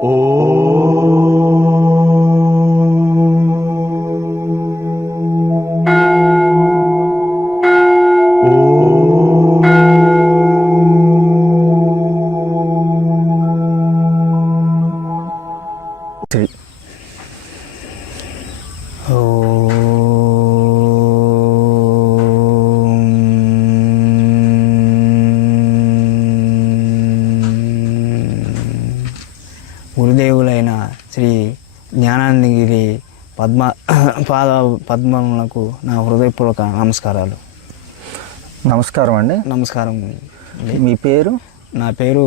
గురుదేవులైన శ్రీ జ్ఞానానందగిరి పద్మములకు నా హృదయపూర్వక నమస్కారాలు. నమస్కారం అండి. నమస్కారం. మీ పేరు? నా పేరు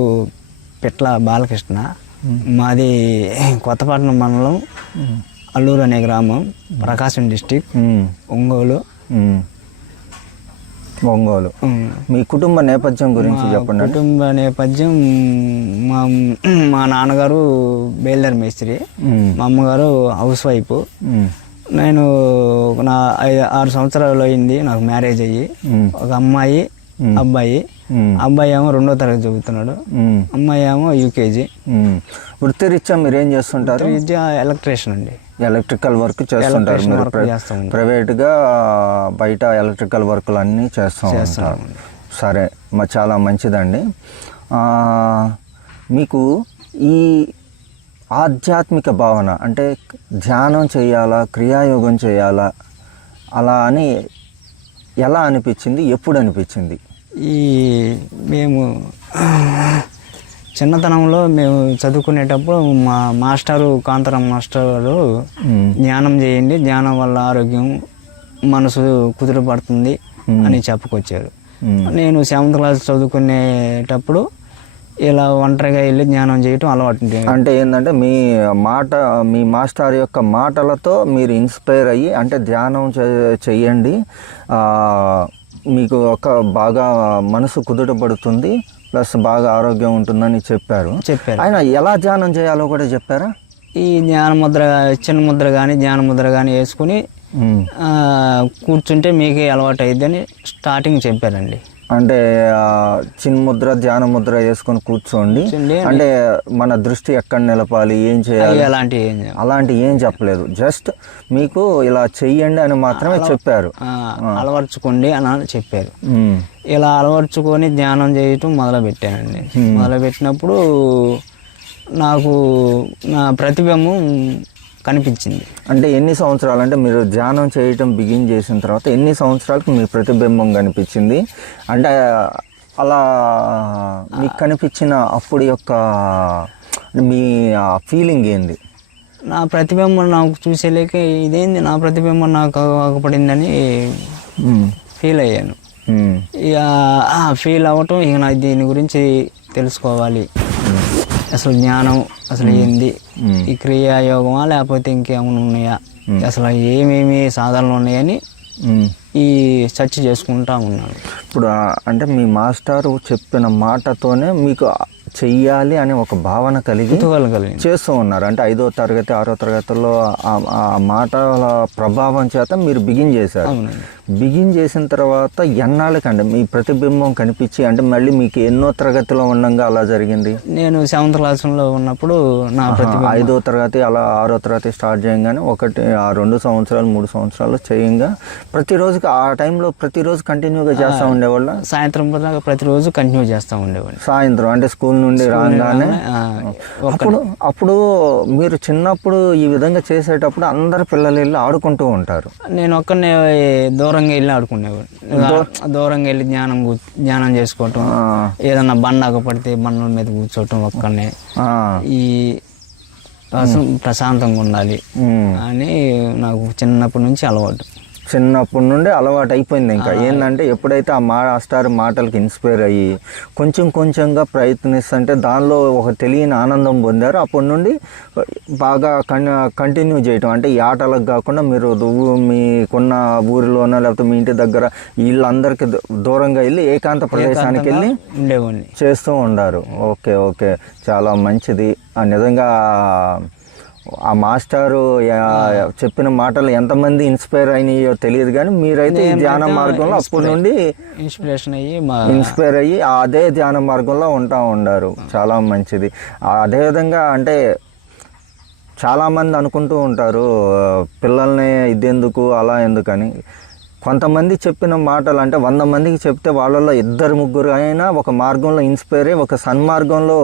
పిట్ల బాలకృష్ణ. మాది కొత్తపట్నం మండలం, అల్లూరు అనే గ్రామం, ప్రకాశం డిస్టిక్, ఒంగోలు. మీ కుటుంబ నేపథ్యం గురించి చెప్పండి. కుటుంబ నేపథ్యం, మా నాన్నగారు బేల్దారి మేస్త్రి, మా అమ్మగారు హౌస్ వైఫ్. నేను నా 6 సంవత్సరాలు అయింది నాకు మ్యారేజ్ అయ్యి. ఒక అమ్మాయి, అబ్బాయి. అబ్బాయి ఏమో 2వ తరగతి చదువుతున్నాడు, అమ్మాయి ఏమో యూకేజీ. వృత్తిరీత్యా మీరు ఏం చేస్తుంటారు? ఎలక్ట్రీషియన్ అండి. ఎలక్ట్రికల్ వర్క్ చేస్తుంటారు మీరు? ప్రైవేట్గా బయట ఎలక్ట్రికల్ వర్క్లు అన్నీ చేస్తాం. సరే, చాలా మంచిదండి. మీకు ఈ ఆధ్యాత్మిక భావన అంటే ధ్యానం చేయాలా, క్రియాయోగం చేయాలా, అలా అని ఎలా అనిపించింది, ఎప్పుడు అనిపించింది? మేము చిన్నతనంలో మేము చదువుకునేటప్పుడు మా మాస్టరు, కాంతారాం మాస్టరు, ధ్యానం చేయండి, ధ్యానం వల్ల ఆరోగ్యం, మనసు కుదురుపడుతుంది అని చెప్పుకొచ్చారు. నేను 7th క్లాస్ చదువుకునేటప్పుడు ఇలా ఒంటరిగా వెళ్ళి ధ్యానం చేయటం అలవాటు. అంటే ఏంటంటే మీ మాస్టర్ యొక్క మాటలతో మీరు ఇన్స్పైర్ అయ్యి, అంటే ధ్యానం చెయ్యండి, మీకు బాగా మనసు కుదుటపడుతుంది, ప్లస్ బాగా ఆరోగ్యం ఉంటుందని చెప్పారు. ఆయన ఎలా ధ్యానం చేయాలో కూడా చెప్పారా? ఈ ధ్యాన ముద్ర, చిన్న ముద్ర కానీ ధ్యాన ముద్ర కానీ వేసుకుని కూర్చుంటే మీకే అలవాటు అయ్యిద్దని స్టార్టింగ్ చెప్పారండి. అంటే చిన్న ముద్ర, ధ్యాన ముద్ర వేసుకొని కూర్చోండి, అంటే మన దృష్టి ఎక్కడ నిలపాలి, ఏం చేయాలి, అలాంటి ఏం చెప్పలేదు. జస్ట్ మీకు ఇలా చెయ్యండి అని మాత్రమే చెప్పారు. అలవర్చుకోండి అని చెప్పారు. ఇలా అలవర్చుకొని ధ్యానం చేయటం మొదలుపెట్టానండి. మొదలుపెట్టినప్పుడు నాకు నా ప్రతిబింబం కనిపించింది. అంటే ఎన్ని సంవత్సరాలు, అంటే మీరు ధ్యానం చేయటం బిగిన్ చేసిన తర్వాత ఎన్ని సంవత్సరాలకు మీ ప్రతిబింబం కనిపించింది? అంటే అలా మీకు కనిపించిన అప్పుడు యొక్క మీ ఫీలింగ్ ఏంది? నా ప్రతిబింబం నాకు చూసేలేక ఇదేంది నా ప్రతిబింబం నాకు ఆగపడిందని ఫీల్ అయ్యాను. ఇక ఫీల్ అవ్వటం, ఇక నాకు దీని గురించి తెలుసుకోవాలి, అసలు జ్ఞానం అసలు ఏంది, ఈ క్రియాయోగమా లేకపోతే ఇంకేమైనా ఉన్నాయా, అసలు ఏమేమి సాధనలు ఉన్నాయని ఈ సెర్చ్ చేసుకుంటా ఉన్నాను. ఇప్పుడు అంటే మీ మాస్టారు చెప్పిన మాటతోనే మీకు చెయ్యాలి అనే ఒక భావన కలిగి చేస్తూ ఉన్నారు. అంటే 5వ తరగతి 6వ తరగతిలో ఆ మాటల ప్రభావం చేత మీరు బిగిన్ చేశారు. బిగిన్ చేసిన తర్వాత ఎన్నాళ్ళకండి మీ ప్రతిబింబం కనిపించి, అంటే మళ్ళీ మీకు ఎన్నో తరగతిలో ఉండగా అలా జరిగింది? నేను 7th క్లాస్లో ఉన్నప్పుడు నా ప్రతిబింబం 5వ తరగతి అలా 6వ తరగతి స్టార్ట్ చేయగానే 2 సంవత్సరాలు 3 సంవత్సరాలు చేయంగా ప్రతిరోజుకి ఆ టైంలో ప్రతిరోజు కంటిన్యూగా చేస్తూ ఉండేవాళ్ళ? సాయంత్రం ప్రతిరోజు కంటిన్యూ చేస్తూ ఉండేవాళ్ళు. సాయంత్రం అంటే స్కూల్ నుండి రాగానే. అప్పుడు మీరు చిన్నప్పుడు ఈ విధంగా చేసేటప్పుడు అందరు పిల్లలు వెళ్ళి ఆడుకుంటూ ఉంటారు. నేను ఒక్కనే దూరంగా వెళ్ళి ఆడుకునేవాడు. దూరంగా వెళ్ళి ధ్యానం చేసుకోవటం, ఏదన్నా బండ పడితే బండల మీద కూర్చోవటం ఒక్కనే. ఈ ప్రశాంతంగా ఉండాలి అని నాకు చిన్నప్పటి నుంచి అలవాటు. చిన్నప్పటి నుండి అలవాటు అయిపోయింది. ఇంకా ఏంటంటే ఎప్పుడైతే ఆ మాస్టర్ మాటలకి ఇన్స్పైర్ అయ్యి కొంచెంగా ప్రయత్నిస్తుంటే దానిలో ఒక తెలియని ఆనందం పొందారు. అప్పటి నుండి బాగా కంటిన్యూ చేయటం, అంటే ఈ ఆటలకు కాకుండా మీరు మీకున్న ఊరిలోనో లేకపోతే మీ ఇంటి దగ్గర వీళ్ళందరికీ దూరంగా వెళ్ళి ఏకాంత ప్రదేశానికి వెళ్ళి చేస్తూ ఉండారు. ఓకే, చాలా మంచిది. నిజంగా ఆ మాస్టారు చెప్పిన మాటలు ఎంతమంది ఇన్స్పైర్ అయినాయో తెలియదు, కానీ మీరైతే ఈ ధ్యాన మార్గంలో అప్పటి నుండి ఇన్స్పైర్ అయ్యి అదే ధ్యాన మార్గంలో ఉంటా ఉన్నారు. చాలా మంచిది. అదేవిధంగా అంటే చాలామంది అనుకుంటూ ఉంటారు పిల్లల్ని ఇదెందుకు అలా ఎందుకని. కొంతమంది చెప్పిన మాటలు అంటే 100 మందికి చెప్తే వాళ్ళల్లో 2-3 అయినా ఒక మార్గంలో ఇన్స్పైర్ అయ్యి ఒక సన్మార్గంలో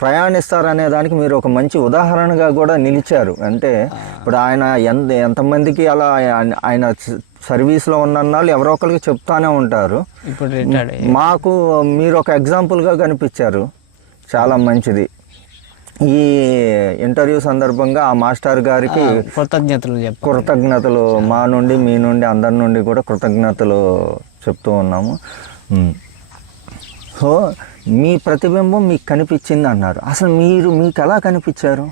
ప్రయాణిస్తారనే దానికి మీరు ఒక మంచి ఉదాహరణగా కూడా నిలిచారు. అంటే ఇప్పుడు ఆయన ఎంతమందికి అలా ఆయన సర్వీస్లో ఉన్నన్నాళ్ళు ఎవరో ఒకరికి చెప్తానే ఉంటారు. మాకు మీరు ఒక ఎగ్జాంపుల్గా కనిపించారు. చాలా మంచిది. ఈ ఇంటర్వ్యూ సందర్భంగా ఆ మాస్టర్ గారికి కృతజ్ఞతలు మా నుండి, మీ నుండి, అందరి నుండి కూడా కృతజ్ఞతలు చెప్తూ ఉన్నాము. సో మీ ప్రతిబింబం మీకు కనిపించింది అన్నారు. అసలు మీకు ఎలా కనిపించారు?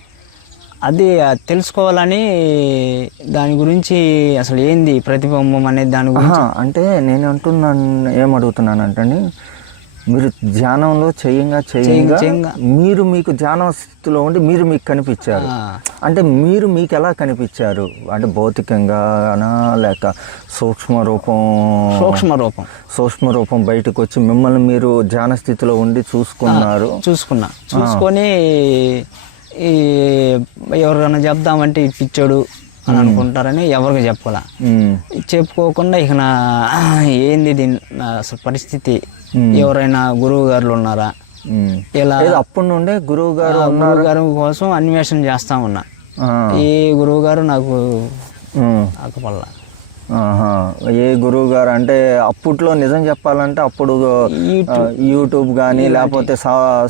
అది తెలుసుకోవాలని దాని గురించి అసలు ఏంది ప్రతిబింబం అనేది దాని గురించి అంటే నేను ఏమడుగుతున్నానంటే మీరు ధ్యానంలో చేయంగా మీకు ధ్యాన స్థితిలో ఉండి మీకు కనిపించారు. అంటే మీకు ఎలా కనిపించారు? అంటే భౌతికంగానా లేక సూక్ష్మ రూపం బయటకు వచ్చి మిమ్మల్ని మీరు ధ్యాన స్థితిలో ఉండి చూసుకొని ఎవరికైనా చెప్దామంటే పిచ్చాడు అని అనుకుంటారని ఎవరికి చెప్పాలా. చెప్పుకోకుండా ఇక ఏంది దీని అసలు పరిస్థితి, ఎవరైనా గురువు గారులు ఉన్నారా, ఇలా అప్పటి నుండే గురువు గారు కోసం అన్వేషణ చేస్తా ఉన్నా. ఈ గురువు గారు నాకు ఆకపల్లా. ఏ గురువు గారు అంటే అప్పట్లో నిజం చెప్పాలంటే అప్పుడు యూట్యూబ్ కానీ లేకపోతే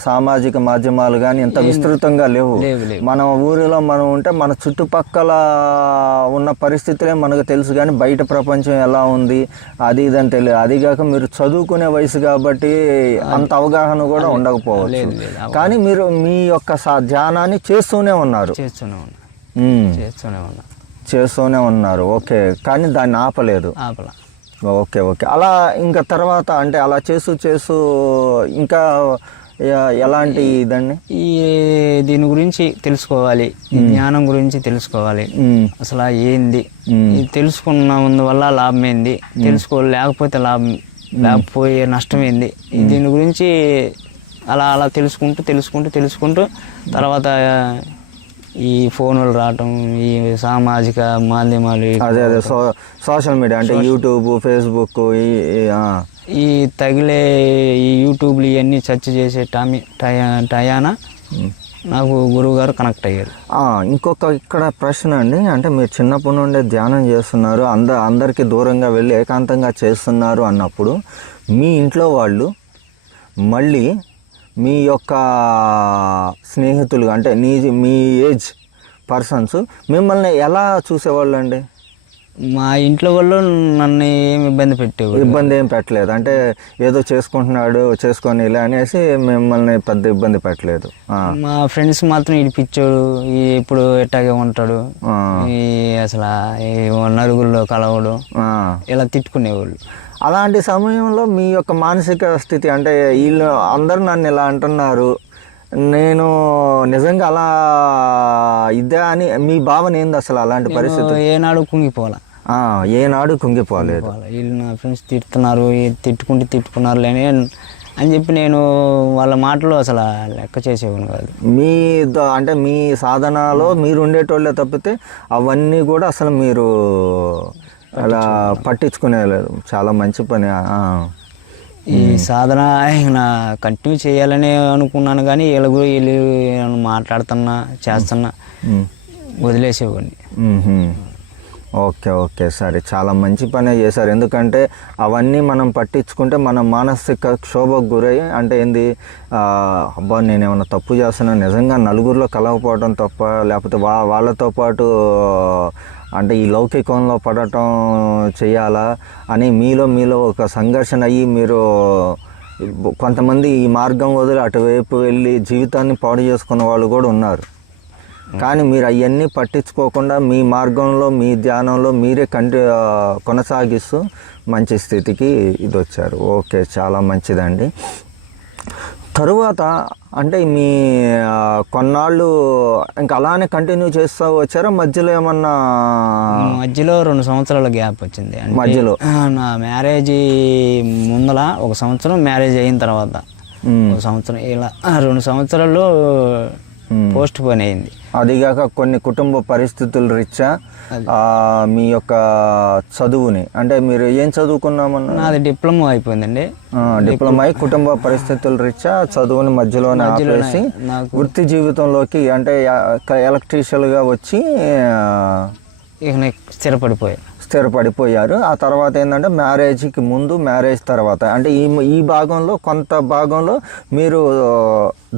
సామాజిక మాధ్యమాలు కానీ ఇంత విస్తృతంగా లేవు. మన ఊరిలో మనం ఉంటే మన చుట్టుపక్కల ఉన్న పరిస్థితులే మనకు తెలుసు, కానీ బయట ప్రపంచం ఎలా ఉంది అది ఇదని తెలియదు. అదిగాక మీరు చదువుకునే వయసు కాబట్టి అంత అవగాహన కూడా ఉండకపోవచ్చు. కానీ మీరు మీ యొక్క ధ్యానాన్ని చేస్తూనే ఉన్నారు. చేస్తూనే ఉన్నారు. ఓకే. కానీ దాన్ని ఆపలేదు. ఓకే. అలా ఇంకా తర్వాత అంటే అలా చేస్తూ ఇంకా ఎలాంటి ఇదండి దీని గురించి తెలుసుకోవాలి, జ్ఞానం గురించి తెలుసుకోవాలి. అసలు ఏంది తెలుసుకున్నందువల్ల లాభం ఏంది, లేకపోతే లేకపోయే నష్టం ఏంది, దీని గురించి అలా తెలుసుకుంటూ తర్వాత ఈ ఫోన్లు రావటం, ఈ సామాజిక మాధ్యమాలు, అదే సోషల్ మీడియా అంటే యూట్యూబ్, ఫేస్బుక్, ఈ తగిలే ఈ యూట్యూబ్లు ఇవన్నీ సెర్చ్ చేసే టయాన నాకు గురువు గారు కనెక్ట్ అయ్యారు. ఇంకొక ఇక్కడ ప్రశ్న అండి, అంటే మీరు చిన్నప్పటి నుండే ధ్యానం చేస్తున్నారు, అందరికీ దూరంగా వెళ్ళి ఏకాంతంగా చేస్తున్నారు అన్నప్పుడు మీ ఇంట్లో వాళ్ళు మళ్ళీ మీ యొక్క స్నేహితులు అంటే మీ ఏజ్ పర్సన్స్ మిమ్మల్ని ఎలా చూసేవాళ్ళు అండి? మా ఇంట్లో వాళ్ళు నన్ను ఏమి ఇబ్బంది ఏం పెట్టలేదు. అంటే ఏదో చేసుకొని ఇలా అనేసి మిమ్మల్ని పెద్ద ఇబ్బంది పెట్టలేదు. మా ఫ్రెండ్స్ మాత్రం ఇడిపించాడు, ఇప్పుడు ఎట్టాగే ఉంటాడు, అసలు నలుగురిలో కలవడు, ఇలా తిట్టుకునేవాళ్ళు. అలాంటి సమయంలో మీ యొక్క మానసిక స్థితి అంటే వీళ్ళు అందరూ నన్ను ఇలా అంటున్నారు, నేను నిజంగా అలా ఇదే అని మీ భావన ఏంది అసలు? అలాంటి పరిస్థితి ఏనాడు కుంగిపోలేదు. వీళ్ళు నా ఫ్రెండ్స్ తిట్టుకున్నారు లేని అని చెప్పి నేను వాళ్ళ మాటలు అసలు లెక్క చేసేవాను కాదు. అంటే మీ సాధనలో మీరు ఉండేటోళ్ళే తప్పితే అవన్నీ కూడా అసలు మీరు అలా పట్టించుకునేలేదు. చాలా మంచి పని. ఈ సాధన కంటిన్యూ చేయాలని అనుకున్నాను, కానీ వీళ్ళు చేస్తున్నా వదిలేసేవాడిని. ఓకే. సరే, చాలా మంచి పనే చేశారు. ఎందుకంటే అవన్నీ మనం పట్టించుకుంటే మన మానసిక క్షోభకు గురై అంటే ఏంది, అబ్బా నేనేమన్నా తప్పు చేస్తున్నాను, నిజంగా నలుగురిలో కలవకపోవడం తప్ప, లేకపోతే వాళ్ళతో పాటు అంటే ఈ లౌకికంలో పడటం చేయాలా అని మీలో ఒక సంఘర్షణ అయ్యి మీరు కొంతమంది ఈ మార్గం వదిలి అటువైపు వెళ్ళి జీవితాన్ని పాడు చేసుకున్న వాళ్ళు కూడా ఉన్నారు. కానీ మీరు అవన్నీ పట్టించుకోకుండా మీ మార్గంలో, మీ ధ్యానంలో మీరే కొనసాగిస్తూ మంచి స్థితికి ఇది వచ్చారు. ఓకే, చాలా మంచిదండి. తరువాత అంటే మీ కొన్నాళ్ళు ఇంకా అలానే కంటిన్యూ చేస్తూ వచ్చారా? మధ్యలో ఏమన్నా? మధ్యలో 2 సంవత్సరాల గ్యాప్ వచ్చింది. అంటే మధ్యలో నా మ్యారేజ్ ముందల 1 సంవత్సరం, మ్యారేజ్ అయిన తర్వాత 1 సంవత్సరం, ఇలా 2 సంవత్సరాల్లో పోస్ట్ పోన్ అయింది. అదిగాక కొన్ని కుటుంబ పరిస్థితుల రీత్యా మీ యొక్క చదువుని, అంటే మీరు ఏం చదువుకున్నామన్నా? నాది డిప్లొమా అయిపోయిందండి. డిప్లొమా అయి కుటుంబ పరిస్థితుల రీత్యా చదువుని మధ్యలోనే ఆపేసి వృత్తి జీవితంలోకి అంటే ఎలక్ట్రీషియన్గా వచ్చి ఇక స్థిరపడిపోయారు. ఆ తర్వాత ఏంటంటే మ్యారేజ్కి ముందు, మ్యారేజ్ తర్వాత అంటే ఈ భాగంలో కొంత భాగంలో మీరు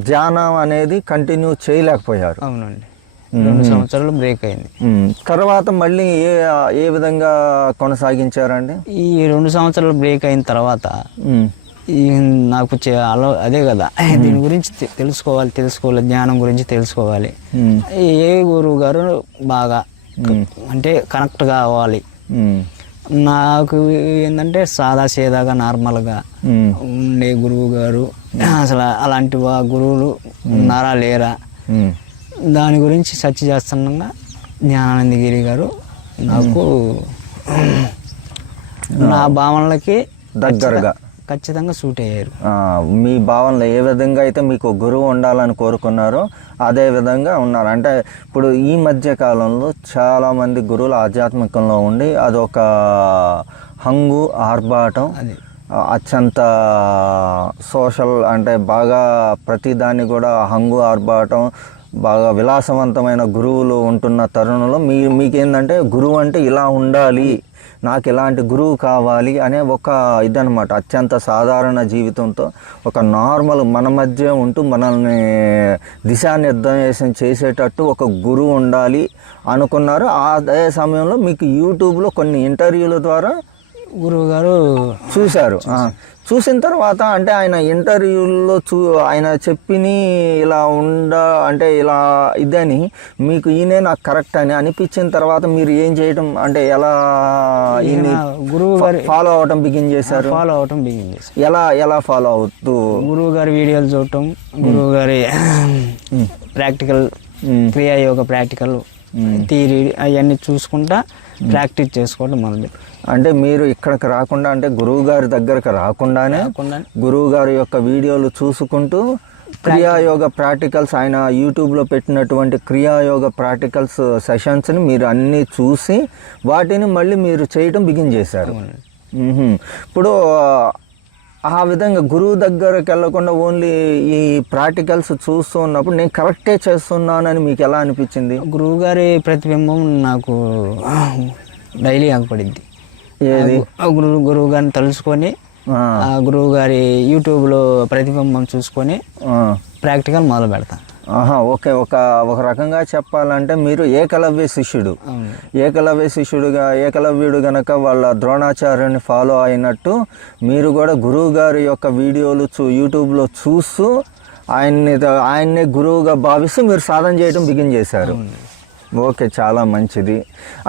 ధ్యానం అనేది కంటిన్యూ చేయలేకపోయారు. అవునండి, 2 సంవత్సరాలు బ్రేక్ అయింది. తర్వాత మళ్ళీ ఏ విధంగా కొనసాగించారండి? ఈ 2 సంవత్సరాలు బ్రేక్ అయిన తర్వాత నాకు అదే కదా, దీని గురించి తెలుసుకోవాలి, జ్ఞానం గురించి తెలుసుకోవాలి. ఏ గురువు గారు బాగా అంటే కనెక్ట్ కావాలి. నాకు ఏంటంటే సాదా సీదాగా నార్మల్గా ఉండే గురువు గారు, అసలు అలాంటి గురువులు ఉన్నారా లేరా, దాని గురించి సెర్చ్ చేస్తుండగా జ్ఞానానందగిరి గారు నాకు నా భావనలకి దగ్గరగా ఖచ్చితంగా సూట్ అయ్యారు. మీ భావనలో ఏ విధంగా అయితే మీకు గురువు ఉండాలని కోరుకున్నారో అదే విధంగా ఉన్నారు. అంటే ఇప్పుడు ఈ మధ్య కాలంలో చాలామంది గురువులు ఆధ్యాత్మికంలో ఉండి అదొక హంగు ఆర్భాటం, అత్యంత సోషల్, అంటే బాగా ప్రతిదాన్ని కూడా హంగు ఆర్భాటం, బాగా విలాసవంతమైన గురువులు ఉంటున్న తరుణంలో మీకేందంటే గురువు అంటే ఇలా ఉండాలి, నాకు ఇలాంటి గురువు కావాలి అనే ఒక ఇదనమాట. అత్యంత సాధారణ జీవితంతో ఒక నార్మల్ మన మధ్య ఉంటూ మనల్ని దిశానిర్దేశం చేసేటట్టు ఒక గురువు ఉండాలి అనుకున్నారు. అదే సమయంలో మీకు యూట్యూబ్లో కొన్ని ఇంటర్వ్యూల ద్వారా గురువు గారు చూసిన తర్వాత అంటే ఆయన ఇంటర్వ్యూల్లో ఆయన చెప్పిని ఇలా అంటే ఇలా ఇదని మీకు ఈయనే నాకు కరెక్ట్ అని అనిపించిన తర్వాత మీరు ఏం చేయటం, అంటే ఎలా గురువు గారు ఫాలో అవటం బిగిన్ చేశారు? ఎలా ఫాలో అవుతూ? గురువు గారి వీడియోలు చూడటం, గురువు గారి ప్రాక్టికల్ క్రియాయోగ ప్రాక్టికల్ థియరీ అవన్నీ చూసుకుంటా ప్రాక్టీస్ చేసుకోవడం మొదలుపెట్టి. అంటే మీరు ఇక్కడికి రాకుండా, అంటే గురువు గారి దగ్గరకు రాకుండానే గురువు గారి యొక్క వీడియోలు చూసుకుంటూ క్రియాయోగ ప్రాక్టికల్స్, ఆయన యూట్యూబ్లో పెట్టినటువంటి క్రియాయోగ ప్రాక్టికల్స్ సెషన్స్ని మీరు అన్నీ చూసి వాటిని మళ్ళీ మీరు చేయటం బిగిన్ చేశారు. ఇప్పుడు ఆ విధంగా గురువు దగ్గరకు వెళ్ళకుండా ఓన్లీ ఈ ప్రాక్టికల్స్ చూస్తూ ఉన్నప్పుడు నేను కరెక్టే చేస్తున్నానని మీకు ఎలా అనిపించింది? గురువు గారి ప్రతిబింబం నాకు డైలీ ఆగపడింది. ఏది? గురువు గారిని తలుచుకొని ఆ గురువు గారి యూట్యూబ్లో ప్రతిబింబం చూసుకొని ప్రాక్టికల్ మొదలు పెడతాను. ఓకే. ఒక రకంగా చెప్పాలంటే మీరు ఏకలవ్య శిష్యుడుగా ఏకలవ్యుడు గనక వాళ్ళ ద్రోణాచార్యుని ఫాలో అయినట్టు మీరు కూడా గురువు గారి యొక్క వీడియోలు యూట్యూబ్లో చూస్తూ ఆయన్నే గురువుగా భావిస్తూ మీరు సాధన చేయడం బిగిన్ చేశారు. ఓకే, చాలా మంచిది.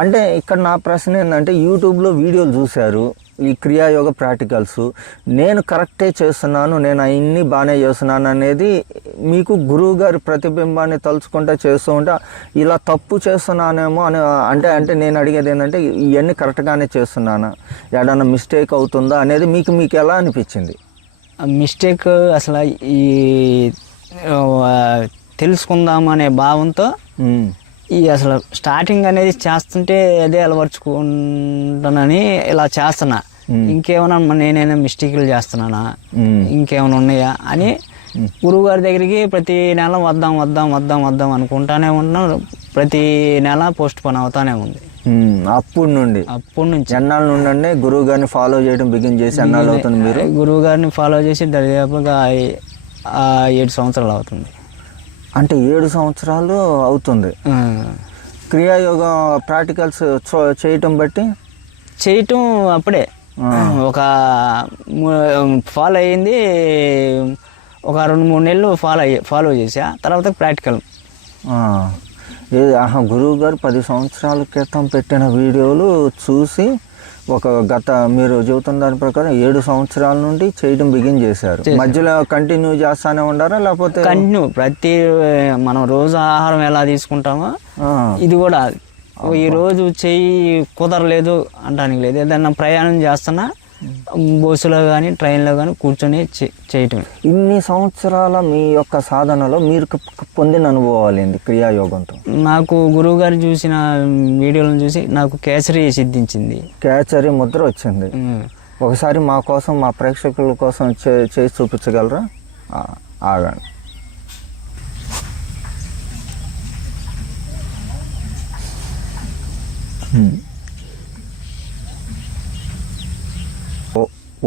అంటే ఇక్కడ నా ప్రశ్న ఏంటంటే యూట్యూబ్లో వీడియోలు చూశారు, ఈ క్రియాయోగ ప్రాక్టికల్స్, నేను కరెక్టే చేస్తున్నాను, నేను అన్నీ బాగానే చేస్తున్నాను అనేది మీకు గురువు గారి ప్రతిబింబాన్ని తలుచుకుంటే చేస్తూ ఉంటే ఇలా తప్పు చేస్తున్నానేమో అని అంటే నేను అడిగేది ఏంటంటే ఇవన్నీ కరెక్ట్గానే చేస్తున్నానా, ఏదైనా మిస్టేక్ అవుతుందా అనేది మీకు ఎలా అనిపించింది? మిస్టేక్ అసలు ఈ తెలుసుకుందాం అనే భావంతో అసలు స్టార్టింగ్ అనేది చేస్తుంటే అదే అలవర్చుకుంటానని ఇలా చేస్తున్నా. ఇంకేమైనా నేనైనా మిస్టేక్లు చేస్తున్నానా, ఇంకేమైనా ఉన్నాయా అని గురువు గారి దగ్గరికి ప్రతి నెల వద్దాం అనుకుంటానే ఉన్నాను. ప్రతి నెల పోస్ట్ పోన్ అవుతానే ఉంది. అప్పటి నుంచి ఎన్నాళ్ళ నుండి గురువు గారిని ఫాలో చేయడం బిగిన్ చేసి ఎన్నాళ్ళు అవుతుంది? మీరు గురువు గారిని ఫాలో చేసి దాదాపుగా 7 సంవత్సరాలు అవుతుంది. అంటే 7 సంవత్సరాలు అవుతుంది. క్రియాయోగ ప్రాక్టికల్స్ చేయటం అప్పుడే ఒక ఫాలో అయ్యింది. ఒక 2-3 నెలలు ఫాలో చేసా. తర్వాత ప్రాక్టికల్ గురువు గారు 10 సంవత్సరాల క్రితం పెట్టిన వీడియోలు చూసి ఒక మీరు చెబుతున్న దాని ప్రకారం 7 సంవత్సరాల నుండి చేయడం బిగిన్ చేశారు. మధ్యలో కంటిన్యూ చేస్తానే ఉండారా లేకపోతే? కంటిన్యూ మనం రోజు ఆహారం ఎలా తీసుకుంటామో ఇది కూడా ఈ రోజు చెయ్యి కుదరలేదు అంటానికి లేదు. ఏదైనా ప్రయాణం చేస్తున్నా బస్సులో కానీ ట్రైన్లో కానీ కూర్చొని చేయటమే. ఇన్ని సంవత్సరాల మీ యొక్క సాధనలో మీరు పొందిన అనుభవాలు ఏంటి క్రియాయోగంతో? నాకు గురువు గారు చూసిన వీడియోలను చూసి నాకు కేసరి సిద్ధించింది, కేసరి ముద్ర వచ్చింది. ఒకసారి మా కోసం, మా ప్రేక్షకుల కోసం చేసి చూపించగలరా? ఆగండి.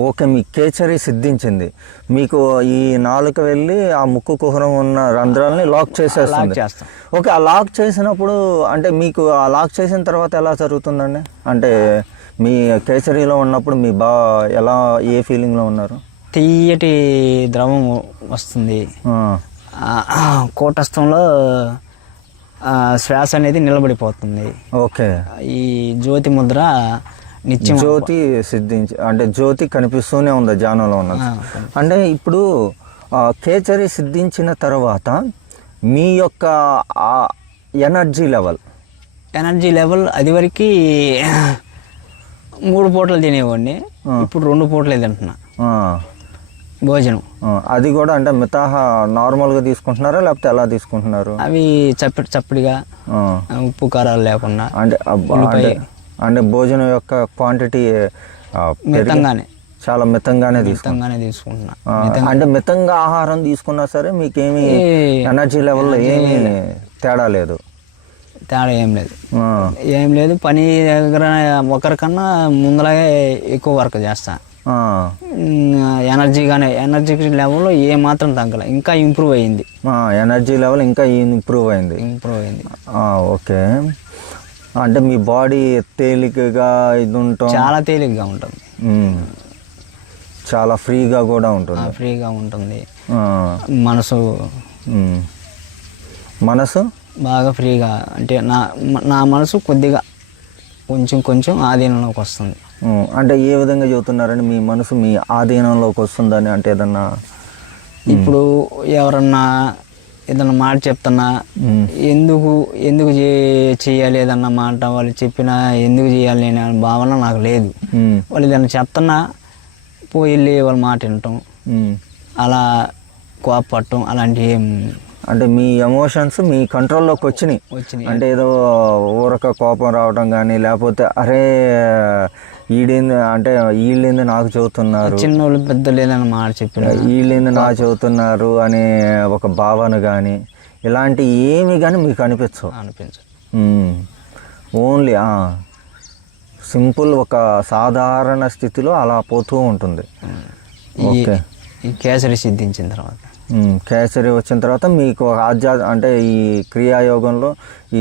ఓకే, మీ కేసరి సిద్ధించింది. మీకు ఈ నాలుక వెళ్ళి ఆ ముక్కు కుహరం ఉన్న రంధ్రాలని లాక్ చేసేస్తుంది. ఓకే, ఆ లాక్ చేసినప్పుడు అంటే మీకు ఆ లాక్ చేసిన తర్వాత ఎలా జరుగుతుందండి? అంటే మీ కేసరిలో ఉన్నప్పుడు మీ ఎలా ఏ ఫీలింగ్లో ఉన్నారు? తీయటి ద్రవం వస్తుంది, కూటస్థంలో శ్వాస అనేది నిలబడిపోతుంది. ఓకే, ఈ జ్యోతి ముద్ర నిత్యం జ్యోతి సిద్ధించి అంటే జ్యోతి కనిపిస్తూనే ఉంది ధ్యానంలో ఉన్నది. అంటే ఇప్పుడు కేసరి సిద్ధించిన తర్వాత మీ యొక్క ఎనర్జీ లెవెల్ అది వరకు 3 పూటలు తినేవాడిని, ఇప్పుడు 2 పూటలే తింటున్నా భోజనం. అది కూడా అంటే మితాహ నార్మల్గా తీసుకుంటున్నారా లేకపోతే ఎలా తీసుకుంటున్నారు? అవి చప్పడిగా ఉప్పు కారాలు లేకుండా అంటే భోజనం యొక్క క్వాంటిటీ మితంగానే, చాలా మితంగానే తీసుకుంటున్నా. అంటే మితంగా ఆహారం తీసుకున్నా సరే మీకేమి ఎనర్జీ లెవెల్లో ఏమీ తేడా లేదు? ఏం లేదు. పని దగ్గర ఒకరికన్నా ముందలాగే ఎక్కువ వర్క్ చేస్తా. ఎనర్జీ లెవెల్లో ఏ మాత్రం తగ్గలే, ఇంకా ఇంప్రూవ్ అయింది. ఎనర్జీ లెవెల్ ఇంకా ఇంప్రూవ్ అయింది. ఓకే, అంటే మీ బాడీ తేలికగా ఇది ఉంటుంది, చాలా తేలికగా ఉంటుంది, చాలా ఫ్రీగా కూడా ఉంటుంది. మనసు బాగా ఫ్రీగా, అంటే నా మనసు కొద్దిగా కొంచెం ఆధీనంలోకి వస్తుంది. అంటే ఏ విధంగా చెబుతున్నారండి మీ మనసు మీ ఆధీనంలోకి వస్తుందని? అంటే ఏదన్నా ఇప్పుడు ఎవరన్నా ఏదన్నా మాట చెప్తున్నా ఎందుకు చేయాలి ఏదన్నా మాట వాళ్ళు చెప్పినా ఎందుకు చేయాలి అనే భావన నాకు లేదు. వాళ్ళు ఏదన్నా చెప్తున్నా వెళ్ళి వాళ్ళ మాట వినటం, అలా కోపపడటం అలాంటివి ఏం. అంటే మీ ఎమోషన్స్ మీ కంట్రోల్లోకి వచ్చినాయి. అంటే ఏదో ఊరక కోపం రావడం కానీ లేకపోతే అరే వీళ్ళేంది నాకు చెబుతున్నారు, చిన్నోళ్ళు పెద్దలు ఏదైనా మాట చెప్పిన వీళ్ళేంది నాకు చెబుతున్నారు అనే ఒక భావన కానీ ఇలాంటి ఏమి కానీ మీకు అనిపించవు? ఓన్లీ సింపుల్ ఒక సాధారణ స్థితిలో అలా పోతూ ఉంటుంది. ఓకే, ఈ కేసరి సిద్ధించిన తర్వాత, కేసరి వచ్చిన తర్వాత మీకు అంటే ఈ క్రియాయోగంలో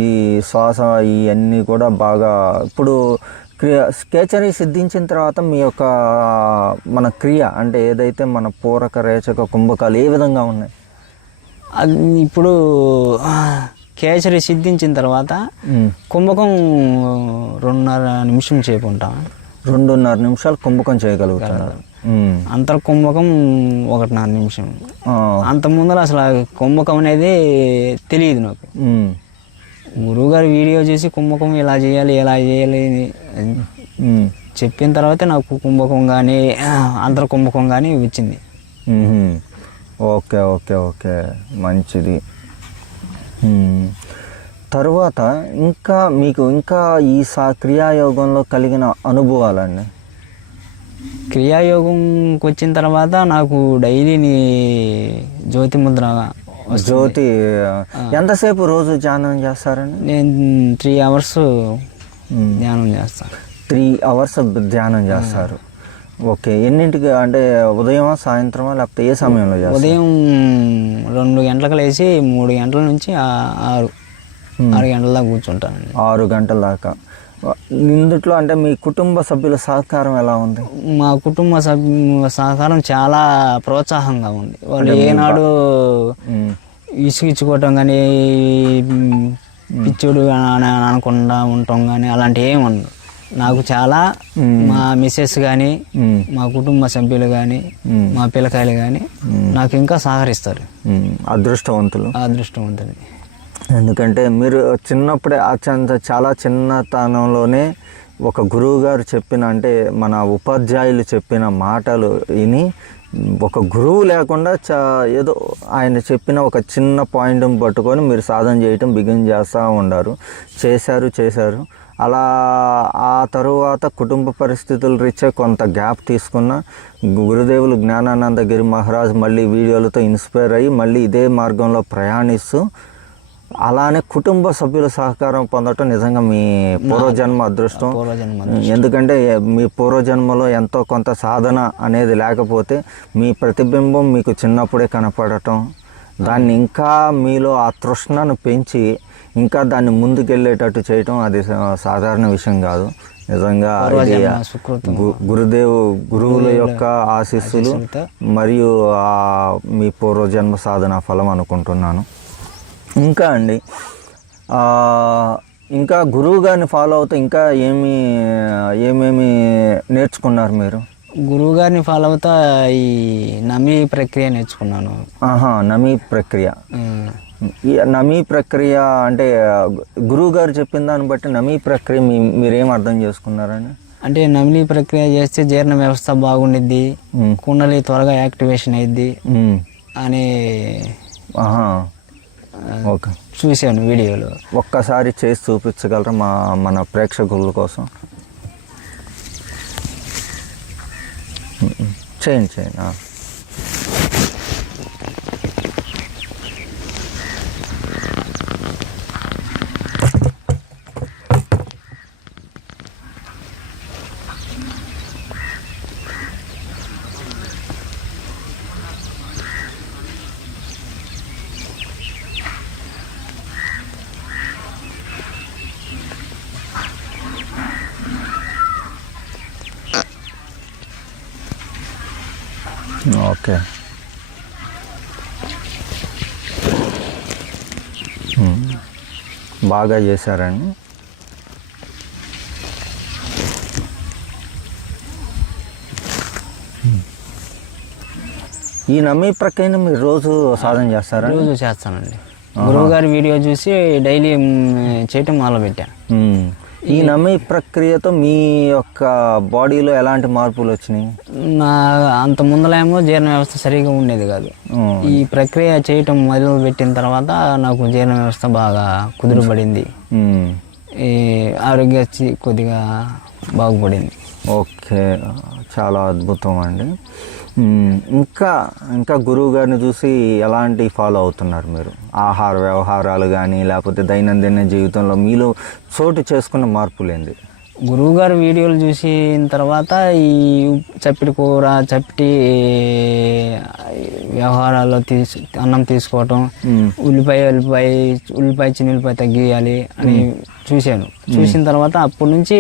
ఈ శ్వాస ఇవన్నీ కూడా బాగా ఇప్పుడు కేసరి సిద్ధించిన తర్వాత మీ యొక్క మన క్రియ అంటే ఏదైతే మన పూరక రేచక కుంభకాలు ఏ విధంగా ఉన్నాయి? అది ఇప్పుడు కేసరి సిద్ధించిన తర్వాత కుంభకం 2.5 నిమిషం చేపుంటాం. 2.5 నిమిషాలు కుంభకం చేయగలుగుతారు. అంతర్కుంభకం 1.5 నిమిషం. అంత ముందర అసలు కుంభకం అనేది తెలియదు నాకు. గురువు గారు వీడియో చేసి కుంభకం ఇలా చేయాలి చెప్పిన తర్వాత నాకు కుంభకం కానీ అంతర్కుంభకం కానీ వచ్చింది. ఓకే ఓకే ఓకే, మంచిది. తరువాత మీకు ఈ క్రియాయోగంలో కలిగిన అనుభవాలండి? క్రియాయోగంకి వచ్చిన తర్వాత నాకు డైలీ జ్యోతి ముద్ర. జ్యోతి ఎంతసేపు రోజు ధ్యానం చేస్తారండి? నేను 3 hours ధ్యానం చేస్తాను. 3 hours ధ్యానం చేస్తారు. ఓకే, ఎన్నింటికి అంటే ఉదయమా సాయంత్రమా లేకపోతే ఏ సమయంలో చేస్తారు? ఉదయం 2 గంటలకు లేచి 3 గంటల నుంచి 6 గంటల దాకా కూర్చుంటాను. 6 గంటల దాకా. ఇందుట్లో అంటే మీ కుటుంబ సభ్యుల సహకారం ఎలా ఉంది? మా కుటుంబ సహకారం చాలా ప్రోత్సాహంగా ఉంది. వాళ్ళు ఏనాడు విసిగించుకోవటం కానీ పిచ్చుడు అని అనకుండా ఉండటం కానీ అలాంటివి ఏమి ఉండదు. నాకు చాలా మా మిస్సెస్ కానీ మా కుటుంబ సభ్యులు కానీ మా పిల్లకాయలు కానీ నాకు ఇంకా సహకరిస్తారు. అదృష్టవంతులు. ఎందుకంటే మీరు చిన్నప్పుడే చాలా చిన్నతనంలోనే ఒక గురువు గారు చెప్పిన, అంటే మన ఉపాధ్యాయులు చెప్పిన మాటలు విని, ఒక గురువు లేకుండా ఏదో ఆయన చెప్పిన ఒక చిన్న పాయింట్ని పట్టుకొని మీరు సాధన చేయటం బిగిన్ చేస్తూ ఉన్నారు. చేశారు. అలా ఆ తరువాత కుటుంబ పరిస్థితుల రీత్యా కొంత గ్యాప్ తీసుకున్న గురుదేవులు జ్ఞానానంద గిరి మహారాజ్ మళ్ళీ వీడియోలతో ఇన్స్పైర్ అయ్యి మళ్ళీ ఇదే మార్గంలో ప్రయాణిస్తూ, అలానే కుటుంబ సభ్యుల సహకారం పొందటం నిజంగా మీ పూర్వజన్మ అదృష్టం. ఎందుకంటే మీ పూర్వజన్మలో ఎంతో కొంత సాధన అనేది లేకపోతే మీ ప్రతిబింబం మీకు చిన్నప్పుడే కనపడటం, దాన్ని ఇంకా మీలో ఆ తృష్ణను పెంచి ఇంకా దాన్ని ముందుకెళ్ళేటట్టు చేయటం అది సాధారణ విషయం కాదు. నిజంగా గురువుల యొక్క ఆశీస్సులు మరియు మీ పూర్వజన్మ సాధన ఫలం అనుకుంటున్నాను. ఇంకా అండి, ఇంకా గురువు గారిని ఫాలో అవుతూ ఇంకా ఏమేమి నేర్చుకున్నారు మీరు? గురువు గారిని ఫాలో అవుతా ఈ నమీ ప్రక్రియ నేర్చుకున్నాను. నమీ ప్రక్రియ. ఈ నమీ ప్రక్రియ అంటే గురువు గారు చెప్పిన దాన్ని బట్టి నమీ ప్రక్రియ మీరేం అర్థం చేసుకున్నారని? అంటే నమిలీ ప్రక్రియ చేస్తే జీర్ణ వ్యవస్థ బాగుండిద్ది, కుండలి త్వరగా యాక్టివేషన్ అయ్యిద్ది అని ఓకే, చూశాను వీడియోలో. ఒక్కసారి చేసి చూపించగలరా మన ప్రేక్షకుల కోసం? చేయండి. ఓకే, బాగా చేశారండి. ఈ నమ్మీ ప్రక్రియను మీరు రోజు సాధన చేస్తారా? రోజు చేస్తానండి. గురువు గారి వీడియో చూసి డైలీ చేయటం మొదలుపెట్టా. ఈ నమ్మీ ప్రక్రియతో మీ యొక్క బాడీలో ఎలాంటి మార్పులు వచ్చినాయి? అంత ముందలేమో జీర్ణ వ్యవస్థ సరిగా ఉండేది కాదు. ఈ ప్రక్రియ చేయటం మొదలు పెట్టిన తర్వాత నాకు జీర్ణ వ్యవస్థ బాగా కుదురుపడింది, ఈ ఆరోగ్య కొద్దిగా బాగుపడింది. ఓకే, చాలా అద్భుతం అండి. ఇంకా గురువు గారిని చూసి ఎలాంటి ఫాలో అవుతున్నారు మీరు? ఆహార వ్యవహారాలు కానీ లేకపోతే దైనందిన జీవితంలో మీలో చోటు చేసుకున్న మార్పులు ఏంది? గురువు గారు వీడియోలు చూసిన తర్వాత ఈ చప్పిడి కూర, చప్పిడి వ్యవహారాల్లో అన్నం తీసుకోవటం, ఉల్లిపాయ చిన్నులపాయ తగ్గియాలి అని చూసిన తర్వాత అప్పటి నుంచి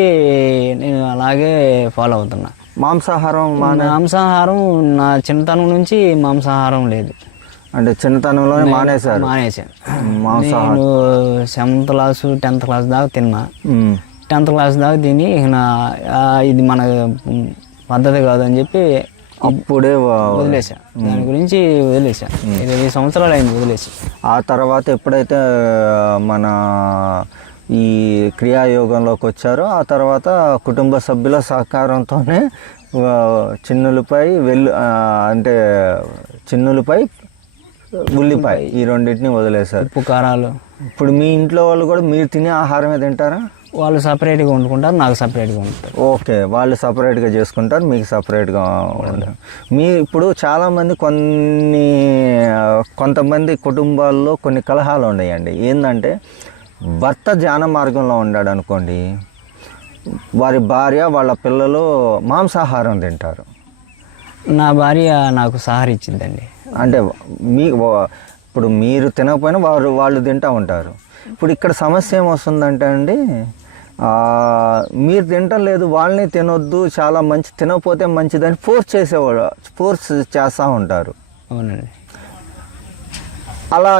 నేను అలాగే ఫాలో అవుతున్నా. మాంసాహారం నా చిన్నతనం నుంచి మాంసాహారం లేదు. అంటే చిన్నతనంలోనే మానేశాను. నేను 7th క్లాస్ 10th క్లాస్ దాకా తిన్నా. 10th క్లాస్ దాకా తిని ఇది మన పద్ధతి కాదని చెప్పి అప్పుడే వదిలేసా. దాని గురించి వదిలేసా. 20 సంవత్సరాలు అయింది వదిలేసి. ఆ తర్వాత ఎప్పుడైతే మన ఈ క్రియాయోగంలోకి వచ్చారో ఆ తర్వాత కుటుంబ సభ్యుల సహకారంతోనే చిన్నులపై చిన్నులపై ఉల్లిపాయ ఈ రెండింటిని వదిలేశారు. ఉప్పు కారాలు. ఇప్పుడు మీ ఇంట్లో వాళ్ళు కూడా మీరు తినే ఆహారమే తింటారా? వాళ్ళు సపరేట్గా వండుకుంటారు, నాకు సపరేట్గా వండుతారు. ఓకే, వాళ్ళు సపరేట్గా చేసుకుంటారు, మీకు సపరేట్గా ఉంటారు. ఇప్పుడు చాలామంది కొంతమంది కుటుంబాల్లో కొన్ని కలహాలు ఉన్నాయండి. ఏంటంటే భర్త ధ్యాన మార్గంలో ఉన్నాడు అనుకోండి, వారి భార్య వాళ్ళ పిల్లలు మాంసాహారం తింటారు. నా భార్య నాకు సహకరించిందండి. అంటే ఇప్పుడు మీరు తినకపోయినా వాళ్ళు తింటూ ఉంటారు. ఇప్పుడు ఇక్కడ సమస్య ఏమొస్తుందంటే అండి, మీరు తినటం లేదు, వాళ్ళని తినొద్దు, చాలా మంచి తినకపోతే మంచిదని ఫోర్స్ చేస్తూ ఉంటారు. అవునండి. అలా